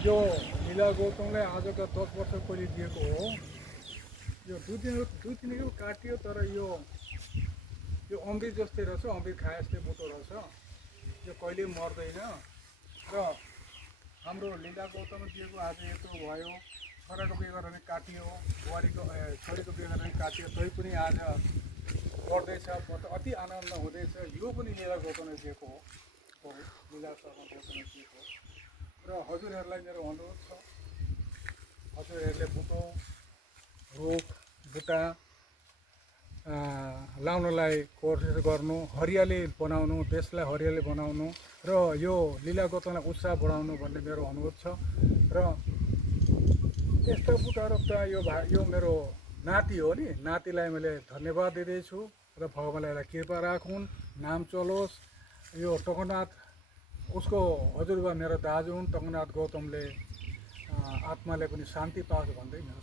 यो लीला गौतमलाई आजका 10 वर्ष पहिले दिएको हो। यो दुई तिनको काटियो, तर यो अमृत जस्तै रहेछ, अमृत खाए जस्तै बोटो रहेछ। यो कहिले मर्दैन। र हाम्रो लीला गौतम दिएको आज यत्रो भयो। छोराको बिहे गरेर काटियो, बुहारीको छोरीको बिहे गरेर काटियो, तै पनि आज गर्दैछ। म त अति आनन्द हुँदैछ। यो पनि लीला गौतमले दिएको हो, लीला शर्मा गौतमले दिएको हो। र हजुरहरूलाई मेरो अनुरोध छ, हजुरहरूले बुटो, रुख, बुट्टा लाउनलाई कोसिस गर्नु, हरियाली बनाउनु, देशलाई हरियाली बनाउनु र यो लीला गौतमलाई उत्साह बढाउनु भन्ने मेरो अनुरोध छ। र यस्ता बुट्टा रोप्दा यो मेरो नाति हो नि, नातिलाई मैले धन्यवाद दिँदैछु र भगवान्ले यसलाई कृपा राखुन्, नाम चलोस्। यो टोकनाथ उसको हजुरबा मेरो दाजु हुन्, टोकनाथ गौतमले आत्माले पनि शान्ति पाओस् भन्दै मेरो